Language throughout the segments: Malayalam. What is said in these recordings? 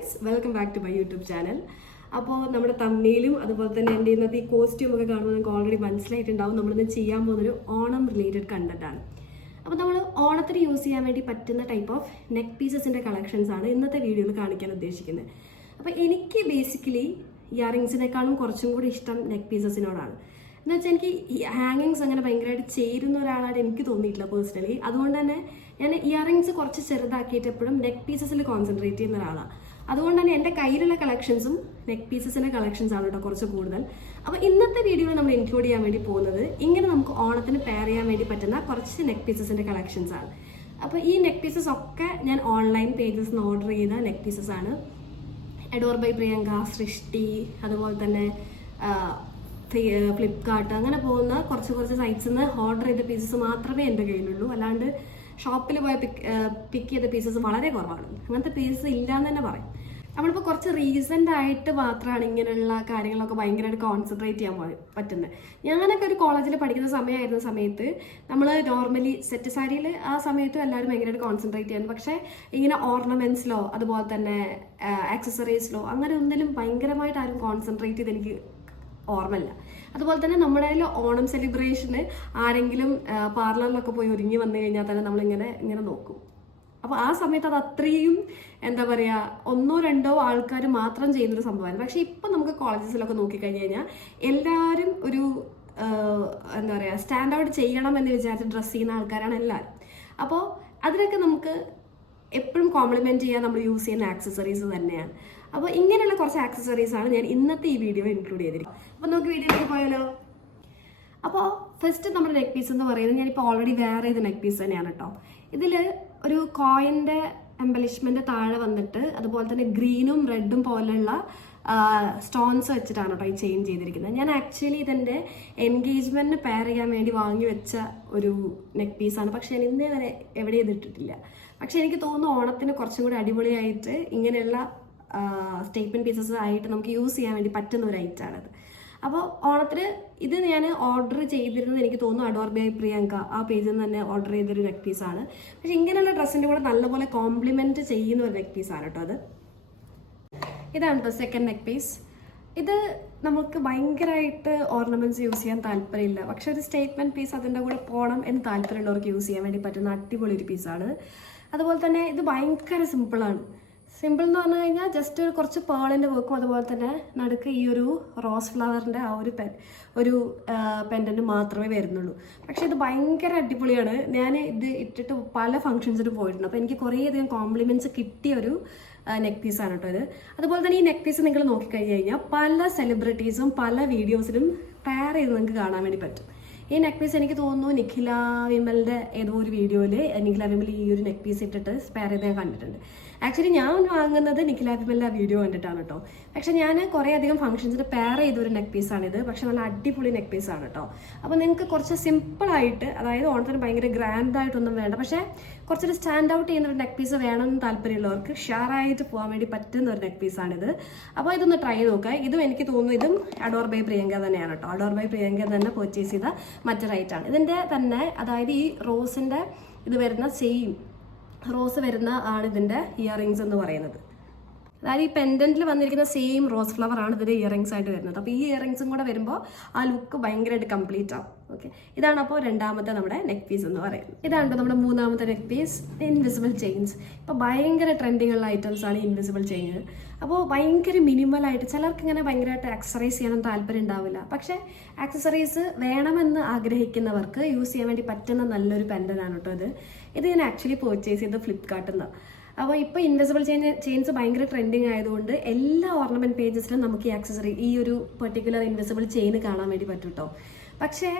Guys, welcome back to my YouTube channel. അപ്പോൾ നമ്മുടെ തമ്മിലും അതുപോലെ തന്നെ എൻ്റെ ഇന്നത്തെ ഈ കോസ്റ്റ്യൂം ഒക്കെ കാണുമ്പോൾ നിങ്ങൾക്ക് ഓൾറെഡി മനസ്സിലായിട്ടുണ്ടാവും നമ്മളിന്ന് ചെയ്യാൻ പോകുന്നൊരു ഓണം റിലേറ്റഡ് കണ്ടന്റ് ആണ്. അപ്പോൾ നമ്മൾ ഓണത്തിന് യൂസ് ചെയ്യാൻ വേണ്ടി പറ്റുന്ന ടൈപ്പ് ഓഫ് നെക്ക് പീസസിൻ്റെ കളക്ഷൻസ് ആണ് ഇന്നത്തെ വീഡിയോയിൽ കാണിക്കാൻ ഉദ്ദേശിക്കുന്നത്. അപ്പോൾ എനിക്ക് ബേസിക്കലി ഇയറിങ്സിനേക്കാളും കുറച്ചും കൂടി ഇഷ്ടം നെക്ക് പീസസിനോടാണ്. എന്ന് വെച്ചാൽ എനിക്ക് ഹാങ്ങിങ്സ് അങ്ങനെ ഭയങ്കരമായിട്ട് ചേരുന്ന ഒരാളായിട്ട് എനിക്ക് തോന്നിയിട്ടില്ല പേഴ്സണലി. അതുകൊണ്ട് തന്നെ ഞാൻ ഇയറിങ്സ് കുറച്ച് ചെറുതാക്കിയിട്ട് എപ്പോഴും നെക്ക് പീസസിൽ കോൺസെൻട്രേറ്റ് ചെയ്യുന്ന ഒരാളാണ്. അതുകൊണ്ട് തന്നെ എൻ്റെ കയ്യിലുള്ള കളക്ഷൻസും നെക്ക് പീസസിൻ്റെ കളക്ഷൻസ് ആണ് കേട്ടോ കുറച്ച് കൂടുതൽ. അപ്പോൾ ഇന്നത്തെ വീഡിയോയിൽ നമ്മൾ ഇൻക്ലൂഡ് ചെയ്യാൻ വേണ്ടി പോകുന്നത് ഇങ്ങനെ നമുക്ക് ഓണത്തിന് പെയർ ചെയ്യാൻ വേണ്ടി പറ്റുന്ന കുറച്ച് നെക്ക് പീസസിൻ്റെ കളക്ഷൻസ് ആണ്. അപ്പോൾ ഈ നെക്ക് പീസസ് ഒക്കെ ഞാൻ ഓൺലൈൻ പേജസിൽ നിന്ന് ഓർഡർ ചെയ്ത നെക്ക് പീസസ് ആണ്. എഡോർ ബൈ പ്രിയങ്ക, സൃഷ്ടി, അതുപോലെ തന്നെ ഫ്ലിപ്കാർട്ട്, അങ്ങനെ പോകുന്ന കുറച്ച് സൈറ്റ്സിൽ നിന്ന് ഓർഡർ ചെയ്ത പീസസ് മാത്രമേ എൻ്റെ കയ്യിലുള്ളൂ. അല്ലാണ്ട് ഷോപ്പിൽ പോയ പിക്ക് ചെയ്ത പീസസ് വളരെ കുറവാണ്. അങ്ങനത്തെ പീസസ് ഇല്ലയെന്ന് തന്നെ പറയും. നമ്മളിപ്പോൾ കുറച്ച് റീസെൻ്റ് ആയിട്ട് മാത്രമാണ് ഇങ്ങനെയുള്ള കാര്യങ്ങളൊക്കെ ഭയങ്കരമായിട്ട് കോൺസെൻട്രേറ്റ് ചെയ്യാൻ പറ്റുന്നത്. ഞാനൊക്കെ ഒരു കോളേജിൽ പഠിക്കുന്ന സമയത്ത് നമ്മൾ നോർമലി സെറ്റ് സാരിയിൽ ആ സമയത്തും എല്ലാവരും ഭയങ്കരമായിട്ട് കോൺസെൻട്രേറ്റ് ചെയ്യുന്നു. പക്ഷേ ഇങ്ങനെ ഓർണമെൻറ്റ്സിലോ അതുപോലെ തന്നെ ആക്സസറീസിലോ അങ്ങനെ ഒന്നിലും ഭയങ്കരമായിട്ട് ആരും കോൺസെൻട്രേറ്റ് ചെയ്ത് എനിക്ക് ഓർമ്മയില്ല. അതുപോലെ തന്നെ നമ്മുടെ ഓണം സെലിബ്രേഷന് ആരെങ്കിലും പാർലറിലൊക്കെ പോയി ഒരുങ്ങി വന്നു കഴിഞ്ഞാൽ തന്നെ നമ്മളിങ്ങനെ നോക്കും. അപ്പോൾ ആ സമയത്ത് അത് അത്രയും എന്താ പറയുക, ഒന്നോ രണ്ടോ ആൾക്കാർ മാത്രം ചെയ്യുന്നൊരു സംഭവമാണ്. പക്ഷേ ഇപ്പം നമുക്ക് കോളേജസിലൊക്കെ നോക്കിക്കഴിഞ്ഞ് കഴിഞ്ഞാൽ എല്ലാവരും ഒരു എന്താ പറയുക സ്റ്റാൻഡ് ഔട്ട് ചെയ്യണം എന്ന് വിചാരിച്ച് ഡ്രസ്സ് ചെയ്യുന്ന ആൾക്കാരാണ് എല്ലാവരും. അപ്പോൾ അതിനൊക്കെ നമുക്ക് എപ്പോഴും കോംപ്ലിമെൻറ്റ് ചെയ്യാൻ നമ്മൾ യൂസ് ചെയ്യുന്ന ആക്സസറീസ് തന്നെയാണ്. അപ്പോൾ ഇങ്ങനെയുള്ള കുറച്ച് ആക്സസറീസ് ആണ് ഞാൻ ഇന്നത്തെ ഈ വീഡിയോ ഇൻക്ലൂഡ് ചെയ്തിരിക്കുന്നത്. അപ്പോൾ നമുക്ക് വീഡിയോയിലേക്ക് പോയാലോ. അപ്പോൾ ഫസ്റ്റ് നമ്മുടെ നെക്ക് പീസ് എന്ന് പറയുന്നത് ഞാനിപ്പോൾ ഓൾറെഡി വേറെ ചെയ്ത നെക്ക് പീസ് തന്നെയാണ് കേട്ടോ. ഇതിൽ ഒരു കോയിൻ്റെ എംബലിഷ്മെൻറ്റ് താഴെ വന്നിട്ട് അതുപോലെ തന്നെ ഗ്രീനും റെഡും പോലെയുള്ള സ്റ്റോൺസ് വെച്ചിട്ടാണ് കേട്ടോ ഈ ചെയിൻ ചെയ്തിരിക്കുന്നത്. ഞാൻ ആക്ച്വലി ഇതെൻ്റെ എൻഗേജ്മെൻറ്റിന് പെയർ ചെയ്യാൻ വേണ്ടി വാങ്ങി വെച്ച ഒരു നെക്ക് പീസാണ്. പക്ഷേ ഞാൻ ഇന്നേ വരെ എവിടെയും ഇതിട്ടിട്ടില്ല. പക്ഷേ എനിക്ക് തോന്നുന്നു ഓണത്തിന് കുറച്ചും കൂടി അടിപൊളിയായിട്ട് ഇങ്ങനെയുള്ള സ്റ്റേറ്റ്മെൻറ്റ് പീസസ് ആയിട്ട് നമുക്ക് യൂസ് ചെയ്യാൻ വേണ്ടി പറ്റുന്ന ഒരു ഐറ്റാണത്. അപ്പോൾ ഓണത്തിന് ഇത് ഞാൻ ഓർഡർ ചെയ്തിരുന്നത് എനിക്ക് തോന്നുന്നു അഡോർ ബൈ പ്രിയങ്ക ആ പേജിൽ നിന്ന് തന്നെ ഓർഡർ ചെയ്തൊരു നെക്ക് പീസാണ്. പക്ഷേ ഇങ്ങനെയുള്ള ഡ്രസ്സിൻ്റെ കൂടെ നല്ലപോലെ കോംപ്ലിമെൻറ്റ് ചെയ്യുന്ന ഒരു നെക്ക് പീസാണ് കേട്ടോ അത്. ഇതാണ് കേട്ടോ സെക്കൻഡ് നെക്ക് പീസ്. ഇത് നമുക്ക് ഭയങ്കരമായിട്ട് ഓർണമെൻറ്റ്സ് യൂസ് ചെയ്യാൻ താല്പര്യമില്ല, പക്ഷേ ഒരു സ്റ്റേറ്റ്മെൻറ്റ് പീസ് അതിൻ്റെ കൂടെ പോകണം എന്ന് താല്പര്യമുള്ളവർക്ക് യൂസ് ചെയ്യാൻ വേണ്ടി പറ്റുന്ന അടിപൊളി ഒരു പീസാണ്. അതുപോലെ തന്നെ ഇത് ഭയങ്കര സിമ്പിളാണ്. സിമ്പിൾ എന്ന് പറഞ്ഞു കഴിഞ്ഞാൽ ജസ്റ്റ് കുറച്ച് പേളിൻ്റെ വർക്കും അതുപോലെ തന്നെ നടുക്ക് ഈ ഒരു റോസ് ഫ്ലവറിൻ്റെ ആ ഒരു പെൻഡൻറ്റ് മാത്രമേ വരുന്നുള്ളൂ. പക്ഷേ ഇത് ഭയങ്കര അടിപൊളിയാണ്. ഞാൻ ഇത് ഇട്ടിട്ട് പല ഫംഗ്ഷൻസിന് പോയിട്ടുണ്ട്. അപ്പോൾ എനിക്ക് കുറേയധികം കോംപ്ലിമെൻറ്റ്സ് കിട്ടിയ ഒരു നെക്ക് പീസാണ് കേട്ടോ ഇത്. അതുപോലെ തന്നെ ഈ നെക്ക് പീസ് നിങ്ങൾ നോക്കിക്കഴിഞ്ഞ് കഴിഞ്ഞാൽ പല സെലിബ്രിറ്റീസും പല വീഡിയോസിലും പെയർ ചെയ്ത് നിങ്ങൾക്ക് കാണാൻ വേണ്ടി പറ്റും. ഈ നെക്ക് പീസ് എനിക്ക് തോന്നുന്നു നിഖില വിമലിൻ്റെ ഏതോ ഒരു വീഡിയോയിൽ നിഖില വിമൽ ഈ ഒരു നെക്ക് പീസ് ഇട്ടിട്ട് പെയർ ചെയ്ത് ഞാൻ കണ്ടിട്ടുണ്ട്. ആക്ച്വലി ഞാൻ വാങ്ങുന്നത് നിഖില വിമലിൻ്റെ ആ വീഡിയോ കണ്ടിട്ടാണ് കേട്ടോ. പക്ഷേ ഞാൻ കുറേ അധികം ഫംഗ്ഷൻസിന് പെയർ ചെയ്തൊരു നെക്ക് പീസാണിത്. പക്ഷേ നല്ല അടിപൊളി നെക്ക് പീസാണ് കേട്ടോ. അപ്പോൾ നിങ്ങൾക്ക് കുറച്ച് സിമ്പിളായിട്ട്, അതായത് ഓണത്തിന് ഭയങ്കര ഗ്രാൻഡായിട്ടൊന്നും വേണ്ട, പക്ഷേ കുറച്ചൊരു സ്റ്റാൻഡ് ഔട്ട് ചെയ്യുന്ന ഒരു നെക്ക് പീസ് വേണമെന്ന് താല്പര്യമുള്ളവർക്ക് ഷെയറായിട്ട് പോകാൻ വേണ്ടി പറ്റുന്ന ഒരു നെക്ക് പീസാണിത്. അപ്പോൾ ഇതൊന്ന് ട്രൈ ചെയ്ത് നോക്കുക. ഇതും എനിക്ക് തോന്നുന്നു ഇതും അഡോർ ബൈ പ്രിയങ്ക തന്നെയാണ് കേട്ടോ. അഡോർ ബൈ പ്രിയങ്ക തന്നെ പർച്ചേസ് ചെയ്ത മറ്റൊരു ഐറ്റാണ്. ഇതിൻ്റെ തന്നെ അതായത് ഈ റോസിൻ്റെ ഇത് വരുന്ന സെയിം റോസ് വരുന്ന ആണ് ഇതിൻ്റെ ഇയറിങ്സ് എന്ന് പറയുന്നത്. അതായത് ഈ പെൻഡൻറ്റിൽ വന്നിരിക്കുന്ന സെയിം റോസ് ഫ്ലവർ ആണ് ഇതിൻ്റെ ഇയറിങ്സ് ആയിട്ട് വരുന്നത്. അപ്പോൾ ഈ ഇയറിങ്സും കൂടെ വരുമ്പോൾ ആ ലുക്ക് ഭയങ്കരമായിട്ട് കംപ്ലീറ്റ് ആവും. ഓക്കെ, ഇതാണ് അപ്പോൾ രണ്ടാമത്തെ നമ്മുടെ നെക്ക് പീസ് എന്ന് പറയുന്നത്. ഇതാണ് നമ്മുടെ മൂന്നാമത്തെ നെക്ക് പീസ്, ഇൻവിസിബിൾ ചെയിൻസ്. ഇപ്പോൾ ഭയങ്കര ട്രെൻഡിങ് ഉള്ള ഐറ്റംസ് ആണ് ഇൻവിസിബിൾ ചെയിൻ. അപ്പോൾ ഭയങ്കര മിനിമലായിട്ട്, ചിലർക്ക് ഇങ്ങനെ ഭയങ്കരമായിട്ട് ആക്സസറൈസ് ചെയ്യാനും താല്പര്യം ഉണ്ടാവില്ല. പക്ഷേ ആക്സസറീസ് വേണമെന്ന് ആഗ്രഹിക്കുന്നവർക്ക് യൂസ് ചെയ്യാൻ വേണ്ടി പറ്റുന്ന നല്ലൊരു പെൻഡൻ്റാണ് കേട്ടോ ഇത്. ഇത് ഞാൻ ആക്ച്വലി പർച്ചേസ് ചെയ്തത് ഫ്ലിപ്കാർട്ടിൽ നിന്ന്. അപ്പോൾ ഇപ്പോൾ ഇൻവിസിബിൾ ചെയിൻസ് ഭയങ്കര ട്രെൻഡിങ് ആയതുകൊണ്ട് എല്ലാ ഓർണമെൻറ്റ് പേജസിലും നമുക്ക് ഈ ആക്സസറി ഈ ഒരു പെർട്ടിക്കുലർ ഇൻവിസിബിൾ ചെയിൻ കാണാൻ വേണ്ടി പറ്റും കേട്ടോ. പക്ഷേ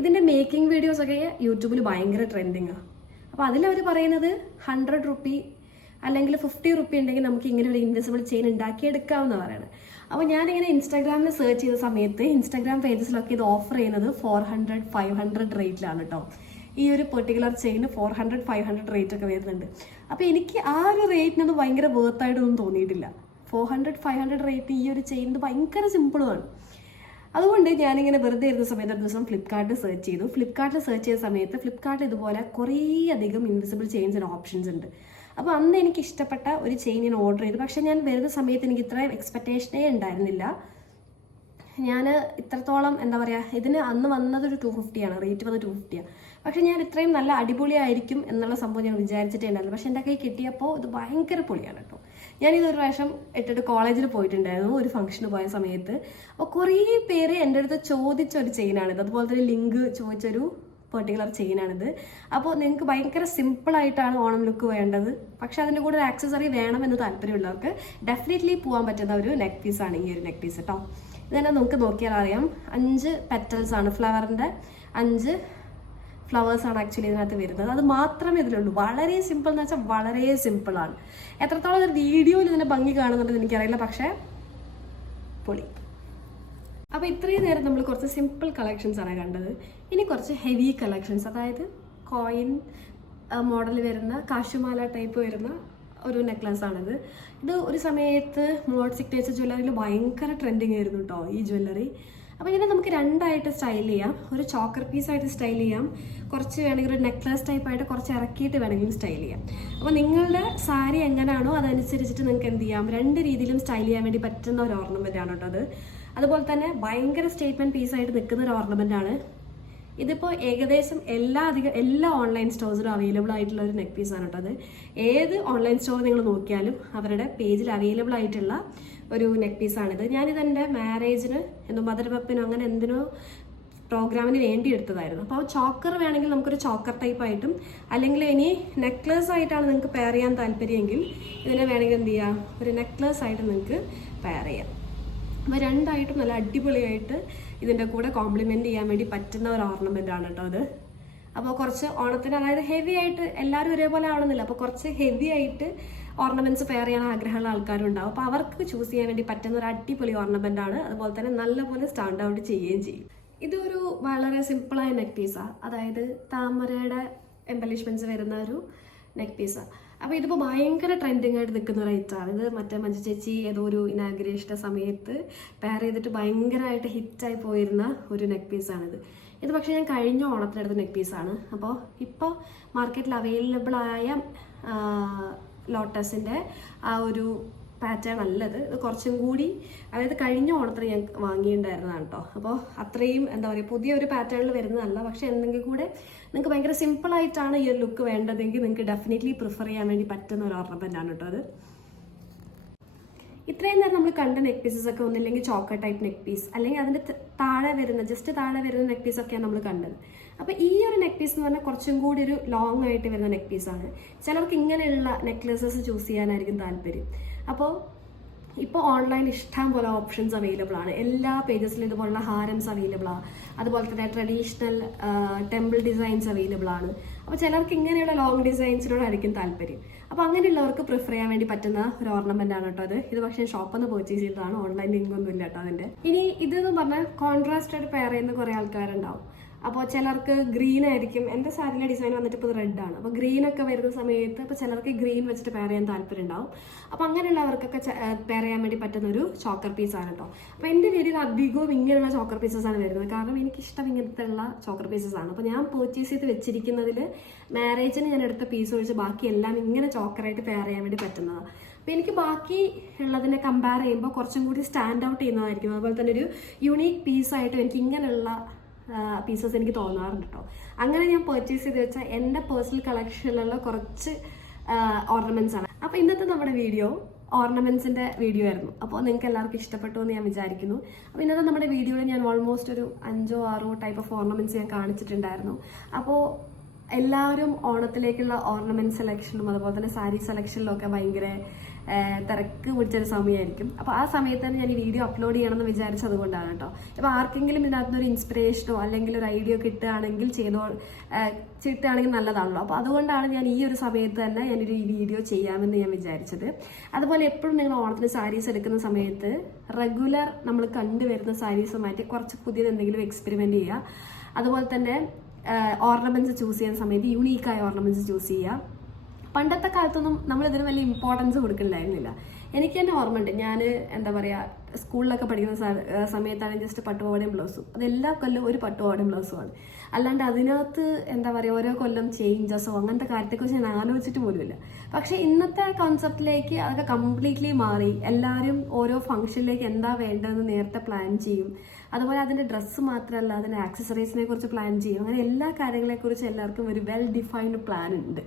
ഇതിൻ്റെ മേക്കിംഗ് വീഡിയോസൊക്കെ യൂട്യൂബിൽ ഭയങ്കര ട്രെൻഡിങ്ങാണ്. അപ്പോൾ അതിലവർ പറയുന്നത് 100 റുപ്പി അല്ലെങ്കിൽ 50 റുപ്പി ഉണ്ടെങ്കിൽ നമുക്ക് ഇങ്ങനെ ഒരു ഇൻവിസിബിൾ ചെയിൻ ഉണ്ടാക്കിയെടുക്കാമെന്ന് പറയുന്നത്. അപ്പോൾ ഞാനിങ്ങനെ ഇൻസ്റ്റാഗ്രാമിൽ സെർച്ച് ചെയ്ത സമയത്ത് ഇൻസ്റ്റാഗ്രാം പേജസിലൊക്കെ ഇത് ഓഫർ ചെയ്യുന്നത് 400-500 റേറ്റിലാണ് കേട്ടോ. ഈ ഒരു പെർട്ടിക്കുലർ ചെയിന് 400-500 റേറ്റ് ഒക്കെ വരുന്നുണ്ട്. അപ്പോൾ എനിക്ക് ആ ഒരു റേറ്റിനൊന്നും ഭയങ്കര വേർത്തായിട്ടൊന്നും തോന്നിയിട്ടില്ല. 400-500 റേറ്റ് ഈ ഒരു ചെയിൻ ഭയങ്കര സിമ്പിളുമാണ്. അതുകൊണ്ട് ഞാനിങ്ങനെ വെറുതെ ഇരുന്ന സമയത്ത് ഒരു ദിവസം ഫ്ലിപ്കാർട്ടിൽ സെർച്ച് ചെയ്തു. ഫ്ലിപ്കാർട്ടിൽ സെർച്ച് ചെയ്ത സമയത്ത് ഫ്ലിപ്കാർട്ടിൽ ഇതുപോലെ കുറേ അധികം ഇൻവിസിബിൾ ചെയിൻസിന് ഓപ്ഷൻസ് ഉണ്ട്. അപ്പോൾ അന്ന് എനിക്ക് ഇഷ്ടപ്പെട്ട ഒരു ചെയിൻ ഞാൻ ഓർഡർ ചെയ്തു. പക്ഷേ ഞാൻ വരുന്ന സമയത്ത് എനിക്ക് ഇത്രയും എക്സ്പെക്റ്റേഷനേ ഉണ്ടായിരുന്നില്ല. ഞാൻ ഇത്രത്തോളം എന്താ പറയുക, ഇതിന് അന്ന് വന്നതൊരു 250 റേറ്റ് വന്ന് 250. പക്ഷെ ഞാൻ ഇത്രയും നല്ല അടിപൊളിയായിരിക്കും എന്നുള്ള സംഭവം ഞാൻ വിചാരിച്ചിട്ടേ ഉണ്ടായിരുന്നു. പക്ഷെ എൻ്റെ കൈ കിട്ടിയപ്പോൾ ഇത് ഭയങ്കര പൊളിയാണ് കേട്ടോ. ഞാനിതൊരു പ്രാവശ്യം ഇട്ടിട്ട് കോളേജിൽ പോയിട്ടുണ്ടായിരുന്നു, ഒരു ഫംഗ്ഷന് പോയ സമയത്ത്. അപ്പോൾ കുറേ പേര് എൻ്റെ അടുത്ത് ചോദിച്ചൊരു ചെയിനാണിത്. അതുപോലെ തന്നെ ലിങ്ക് ചോദിച്ചൊരു പെർട്ടിക്കുലർ ചെയിനാണിത്. അപ്പോൾ നിങ്ങൾക്ക് ഭയങ്കര സിമ്പിളായിട്ടാണ് ഓണം ലുക്ക് വേണ്ടത്, പക്ഷെ അതിൻ്റെ കൂടെ ഒരു ആക്സസറി വേണമെന്ന് താല്പര്യമുള്ളവർക്ക് ഡെഫിനറ്റ്ലി പോകാൻ പറ്റുന്ന ഒരു നെക്ക് പീസാണ് ഈ ഒരു നെക്ക് പീസ് കേട്ടോ. ഇതന്നെ നമുക്ക് നോക്കിയാൽ അറിയാം, 5 പെറ്റൽസ് ആണ്, ഫ്ലവറിൻ്റെ 5 ഫ്ലവേഴ്സാണ് ആക്ച്വലി ഇതിനകത്ത് വരുന്നത്. അത് മാത്രമേ ഇതിലുള്ളൂ. വളരെ സിമ്പിൾ എന്ന് വെച്ചാൽ വളരെ സിമ്പിളാണ്. എത്രത്തോളം ഒരു വീഡിയോയിൽ ഇതിൻ്റെ ഭംഗി കാണുന്നുണ്ടെന്ന് എനിക്കറിയില്ല, പക്ഷേ പൊളി. അപ്പോൾ ഇത്രയും നേരം നമ്മൾ കുറച്ച് സിമ്പിൾ കളക്ഷൻസ് ആണ് കണ്ടത്. ഇനി കുറച്ച് ഹെവി കളക്ഷൻസ്, അതായത് കോയിൻ മോഡൽ വരുന്ന കാശുമാല ടൈപ്പ് വരുന്ന ഒരു നെക്ലസ് ആണിത്. ഇത് ഒരു സമയത്ത് മോഡ് സിഗ്നേച്ചർ ജ്വല്ലറിയിൽ ഭയങ്കര ട്രെൻഡിങ് ആയിരുന്നു കേട്ടോ ഈ ജ്വല്ലറി. അപ്പോൾ ഇതിനെ നമുക്ക് രണ്ടായിട്ട് സ്റ്റൈൽ ചെയ്യാം. ഒരു ചോക്കർ പീസായിട്ട് സ്റ്റൈൽ ചെയ്യാം, കുറച്ച് വേണമെങ്കിൽ ഒരു നെക്ലസ് ടൈപ്പായിട്ട് കുറച്ച് ഇറക്കിയിട്ട് വേണമെങ്കിലും സ്റ്റൈൽ ചെയ്യാം. അപ്പോൾ നിങ്ങളുടെ സാരി എങ്ങനെയാണോ അതനുസരിച്ചിട്ട് നിങ്ങൾക്ക് എന്ത് ചെയ്യാം, 2 രീതിയിലും സ്റ്റൈൽ ചെയ്യാൻ വേണ്ടി പറ്റുന്ന ഒരു ഓർണമെൻ്റ് ആണ് കേട്ടോ അത്. അതുപോലെ തന്നെ ഭയങ്കര സ്റ്റേറ്റ്മെൻറ്റ് പീസായിട്ട് നിൽക്കുന്ന ഒരു ഓർണമെൻ്റ് ആണ്. ഇതിപ്പോൾ ഏകദേശം എല്ലാ ഓൺലൈൻ സ്റ്റോഴ്സിലും അവൈലബിൾ ആയിട്ടുള്ള ഒരു നെക്ക് പീസാണ് കേട്ടോ അത്. ഏത് ഓൺലൈൻ സ്റ്റോർ നിങ്ങൾ നോക്കിയാലും അവരുടെ പേജിൽ അവൈലബിൾ ആയിട്ടുള്ള ഒരു നെക്ക് പീസാണിത്. ഞാനിതെൻ്റെ മാരേജിന് എന്തോ മദർ വെപ്പിനോ അങ്ങനെ എന്തിനോ പ്രോഗ്രാമിന് വേണ്ടി എടുത്തതായിരുന്നു. അപ്പോൾ ചോക്കർ വേണമെങ്കിൽ നമുക്കൊരു ചോക്കർ ടൈപ്പായിട്ടും, അല്ലെങ്കിൽ ഇനി നെക്ലസ് ആയിട്ടാണ് നിങ്ങൾക്ക് പെയർ ചെയ്യാൻ താല്പര്യമെങ്കിൽ ഇതിനെ വേണമെങ്കിൽ എന്ത് ചെയ്യാം, ഒരു നെക്ലസ് ആയിട്ട് നിങ്ങൾക്ക് പെയർ ചെയ്യാം. അപ്പോൾ രണ്ടായിട്ടും നല്ല അടിപൊളിയായിട്ട് ഇതിൻ്റെ കൂടെ കോംപ്ലിമെൻറ്റ് ചെയ്യാൻ വേണ്ടി പറ്റുന്ന ഒരു ഓർണമെൻ്റ് ആണ് കേട്ടോ അത്. അപ്പോൾ കുറച്ച് ഓണത്തിന്, അതായത് ഹെവി ആയിട്ട് എല്ലാവരും ഒരേപോലെ ആവണമെന്നില്ല, അപ്പോൾ കുറച്ച് ഹെവി ആയിട്ട് ഓർണമെൻറ്റ്സ് പെയർ ചെയ്യാൻ ആഗ്രഹമുള്ള ആൾക്കാരുണ്ടാവും. അപ്പോൾ അവർക്ക് ചൂസ് ചെയ്യാൻ വേണ്ടി പറ്റുന്ന ഒരു അടിപൊളി ഓർണമെൻ്റ് ആണ്. അതുപോലെ തന്നെ നല്ലപോലെ സ്റ്റാൻഡ് ഔട്ട് ചെയ്യുകയും ചെയ്യും. ഇതൊരു വളരെ സിമ്പിളായ നെക്ക് പീസാണ്, അതായത് താമരയുടെ എംബലിഷ്മെൻറ്റ്സ് വരുന്ന ഒരു നെക്ക് പീസാണ്. അപ്പോൾ ഇതിപ്പോൾ ഭയങ്കര ട്രെൻഡിങ് ആയിട്ട് നിൽക്കുന്ന ഒരു ഐറ്റമാണ് ഇത്. മറ്റേ മഞ്ജു ചേച്ചി ഏതോ ഒരു ഇനാഗ്രേഷൻ്റെ സമയത്ത് പെയർ ചെയ്തിട്ട് ഭയങ്കരമായിട്ട് ഹിറ്റായി പോയിരുന്ന ഒരു നെക്ക് പീസാണിത്. ഇത് പക്ഷേ ഞാൻ കഴിഞ്ഞ ഓണത്തിനെടുത്ത നെക്ക് പീസാണ്. അപ്പോൾ ഇപ്പോൾ മാർക്കറ്റിൽ അവൈലബിൾ ആയ ലോട്ടസിൻ്റെ ആ ഒരു പാറ്റേൺ അല്ലത്. ഇത് കുറച്ചും കൂടി, അതായത് കഴിഞ്ഞ ഓണത്തിന് ഞാൻ വാങ്ങിയിട്ടുണ്ടായിരുന്നതാണ് കേട്ടോ. അപ്പോൾ അത്രയും എന്താ പറയുക, പുതിയൊരു പാറ്റേണിൽ വരുന്നതല്ല. പക്ഷേ എന്തെങ്കിലും കൂടെ നിങ്ങൾക്ക് ഭയങ്കര സിമ്പിളായിട്ടാണ് ഈ ഒരു ലുക്ക് വേണ്ടതെങ്കിൽ നിങ്ങൾക്ക് ഡെഫിനറ്റ്ലി പ്രിഫർ ചെയ്യാൻ വേണ്ടി പറ്റുന്ന ഒരു ഓർണമെൻ്റ് ആണ് കേട്ടോ അത്. ഇത്രയും നേരം നമ്മൾ കണ്ട നെക്ക് പീസസ് ഒക്കെ ഒന്നില്ലെങ്കിൽ ചോക്കർ ടൈപ്പ് നെക്ക് പീസ്, അല്ലെങ്കിൽ അതിൻ്റെ ജസ്റ്റ് താഴെ വരുന്ന നെക്ക് പീസൊക്കെയാണ് നമ്മൾ കണ്ടത്. അപ്പോൾ ഈ ഒരു നെക്ക് പീസ് എന്ന് പറഞ്ഞാൽ കുറച്ചും കൂടി ഒരു ലോങ് ആയിട്ട് വരുന്ന നെക്ക് പീസാണ്. ചിലർക്ക് ഇങ്ങനെയുള്ള നെക്ലസസ് ചൂസ് ചെയ്യാനായിരിക്കും താല്പര്യം. അപ്പോൾ ഇപ്പോൾ ഓൺലൈൻ ഇഷ്ടം പോലെ ഓപ്ഷൻസ് അവൈലബിൾ ആണ്. എല്ലാ പേജസിലും ഇതുപോലുള്ള ഹാരംസ് അവൈലബിൾ ആണ്. അതുപോലെ തന്നെ ട്രഡീഷണൽ ടെമ്പിൾ ഡിസൈൻസ് അവൈലബിൾ ആണ്. അപ്പോൾ ചിലർക്ക് ഇങ്ങനെയുള്ള ലോങ് ഡിസൈൻസിനോടായിരിക്കും താല്പര്യം. അപ്പോൾ അങ്ങനെയുള്ളവർക്ക് പ്രിഫർ ചെയ്യാൻ വേണ്ടി പറ്റുന്ന ഒരു ഓർണമെൻ്റ് ആണ് കേട്ടോ അത്. ഇത് പക്ഷേ ഷോപ്പിൽ നിന്ന് പർച്ചേസ് ചെയ്തതാണ്, ഓൺലൈൻ ലിങ്ക് ഒന്നും ഇല്ല കേട്ടോ അതിൻ്റെ. ഇനി ഇതെന്ന് പറഞ്ഞാൽ കോൺട്രാസ്റ്റഡ് പെയർ ചെയ്യുന്ന കുറേ ആൾക്കാരുണ്ടാവും. അപ്പോൾ ചിലർക്ക് ഗ്രീൻ ആയിരിക്കും. എൻ്റെ സാരിയിലെ ഡിസൈൻ വന്നിട്ട് ഇപ്പോൾ റെഡാണ്. അപ്പോൾ ഗ്രീനൊക്കെ വരുന്ന സമയത്ത് ഇപ്പോൾ ചിലർക്ക് ഗ്രീൻ വെച്ചിട്ട് പെയർ ചെയ്യാൻ താല്പര്യം ഉണ്ടാവും. അപ്പോൾ അങ്ങനെയുള്ളവർക്കൊക്കെ പെയർ ചെയ്യാൻ വേണ്ടി പറ്റുന്ന ഒരു ചോക്കർ പീസാണ് കേട്ടോ. അപ്പോൾ എൻ്റെ രീതിയിൽ അധികവും ഇങ്ങനെയുള്ള ചോക്കർ പീസസാണ് വരുന്നത്, കാരണം എനിക്കിഷ്ടം ഇങ്ങനത്തെ ഉള്ള ചോക്കർ പീസസാണ്. അപ്പോൾ ഞാൻ പർച്ചേസ് ചെയ്ത് വെച്ചിരിക്കുന്നതിൽ മാരേജിന് ഞാൻ എടുത്ത പീസ് ഒഴിച്ച് ബാക്കി എല്ലാം ഇങ്ങനെ ചോക്കറായിട്ട് പെയർ ചെയ്യാൻ വേണ്ടി പറ്റുന്നതാണ്. അപ്പോൾ എനിക്ക് ബാക്കി ഉള്ളതിനെ കമ്പയർ ചെയ്യുമ്പോൾ കുറച്ചും കൂടി സ്റ്റാൻഡ് ഔട്ട് ചെയ്യുന്നതായിരിക്കും. അതുപോലെ തന്നെ ഒരു യുണീക്ക് പീസായിട്ട് എനിക്ക് ഇങ്ങനെയുള്ള പീസസ് എനിക്ക് തോന്നാറുണ്ട് കേട്ടോ. അങ്ങനെ ഞാൻ പർച്ചേസ് ചെയ്ത് വെച്ചാൽ എൻ്റെ പേഴ്സണൽ കളക്ഷനിലുള്ള കുറച്ച് ഓർണമെൻറ്റ്സ് ആണ്. അപ്പോൾ ഇന്നത്തെ നമ്മുടെ വീഡിയോ ഓർണമെൻറ്റ്സിൻ്റെ വീഡിയോ ആയിരുന്നു. അപ്പോൾ നിങ്ങൾക്ക് എല്ലാവർക്കും ഇഷ്ടപ്പെട്ടു എന്ന് ഞാൻ വിചാരിക്കുന്നു. അപ്പോൾ ഇന്നത്തെ നമ്മുടെ വീഡിയോയിൽ ഞാൻ ഓൾമോസ്റ്റ് ഒരു 5-6 ടൈപ്പ് ഓഫ് ഓർണമെൻറ്റ്സ് ഞാൻ കാണിച്ചിട്ടുണ്ടായിരുന്നു. അപ്പോൾ എല്ലാവരും ഓണത്തിലേക്കുള്ള ഓർണമെൻറ്റ് സെലക്ഷനും അതുപോലെ തന്നെ സാരി സെലക്ഷനിലും ഒക്കെ ഭയങ്കര തിരക്ക് പിടിച്ചൊരു സമയമായിരിക്കും. അപ്പോൾ ആ സമയത്ത് തന്നെ ഞാൻ ഈ വീഡിയോ അപ്ലോഡ് ചെയ്യണമെന്ന് വിചാരിച്ചത് കൊണ്ടാണ് കേട്ടോ. അപ്പോൾ ആർക്കെങ്കിലും ഇതിനകത്തുനിന്നൊരു ഇൻസ്പിറേഷനോ അല്ലെങ്കിൽ ഒരു ഐഡിയ കിട്ടുകയാണെങ്കിൽ കിട്ടുകയാണെങ്കിൽ നല്ലതാണല്ലോ. അപ്പോൾ അതുകൊണ്ടാണ് ഞാൻ ഈ ഒരു സമയത്ത് തന്നെ ഞാനൊരു വീഡിയോ ചെയ്യാമെന്ന് ഞാൻ വിചാരിച്ചത്. അതുപോലെ എപ്പോഴും നിങ്ങൾ ഓണത്തിന് സാരീസ് എടുക്കുന്ന സമയത്ത് റെഗുലർ നമ്മൾ കണ്ടുവരുന്ന സാരീസുമായിട്ട് കുറച്ച് പുതിയത് എന്തെങ്കിലും എക്സ്പെരിമെൻറ്റ് ചെയ്യുക. അതുപോലെ തന്നെ ഓർണമെൻറ്റ്സ് ചൂസ് ചെയ്യുന്ന സമയത്ത് യൂണീക്കായ ഓർണമെൻറ്റ്സ് ചൂസ് ചെയ്യുക. പണ്ടത്തെ കാലത്തൊന്നും നമ്മൾ ഇതിന് വലിയ ഇമ്പോർട്ടൻസ് കൊടുക്കണ്ടായിരുന്നില്ല. എനിക്ക് തന്നെ ഓർമ്മയുണ്ട്, ഞാൻ എന്താ പറയുക സ്കൂളിലൊക്കെ പഠിക്കുന്ന സമയത്താണ് ജസ്റ്റ് പട്ടുപാവാടയും ബ്ലൗസും, അത് എല്ലാ കൊല്ലം ഒരു പട്ടുപാവാടയും ബ്ലൗസുമാണ്. അല്ലാണ്ട് അതിനകത്ത് എന്താ പറയുക ഓരോ കൊല്ലം ചേഞ്ചസോ അങ്ങനത്തെ കാര്യത്തെക്കുറിച്ച് ഞാൻ ആലോചിച്ചിട്ട് പോലുമില്ല. പക്ഷേ ഇന്നത്തെ കോൺസെപ്റ്റിലേക്ക് അതൊക്കെ കംപ്ലീറ്റ്ലി മാറി. എല്ലാവരും ഓരോ ഫംഗ്ഷനിലേക്ക് എന്താ വേണ്ടതെന്ന് നേരത്തെ പ്ലാൻ ചെയ്യും. അതുപോലെ അതിൻ്റെ ഡ്രസ്സ് മാത്രമല്ല, അതിൻ്റെ ആക്സസറീസിനെ കുറിച്ച് പ്ലാൻ ചെയ്യും. അങ്ങനെ എല്ലാ കാര്യങ്ങളെക്കുറിച്ച് എല്ലാവർക്കും ഒരു വെൽ ഡിഫൈൻഡ് പ്ലാൻ ഉണ്ട്.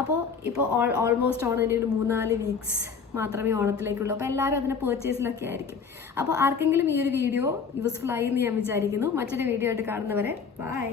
അപ്പോൾ ഇപ്പോൾ ഓൾമോസ്റ്റ് ഓണത്തിന് ഒരു 3-4 വീക്സ് മാത്രമേ ഓണത്തിലേക്കുള്ളൂ. അപ്പോൾ എല്ലാവരും അതിൻ്റെ പർച്ചേസിലൊക്കെ ആയിരിക്കും. അപ്പോൾ ആർക്കെങ്കിലും ഈ ഒരു വീഡിയോ യൂസ്ഫുൾ ആയി എന്ന് ഞാൻ വിചാരിക്കുന്നു. മറ്റൊരു വീഡിയോ ആയിട്ട് കാണുന്നവരെ ബൈ.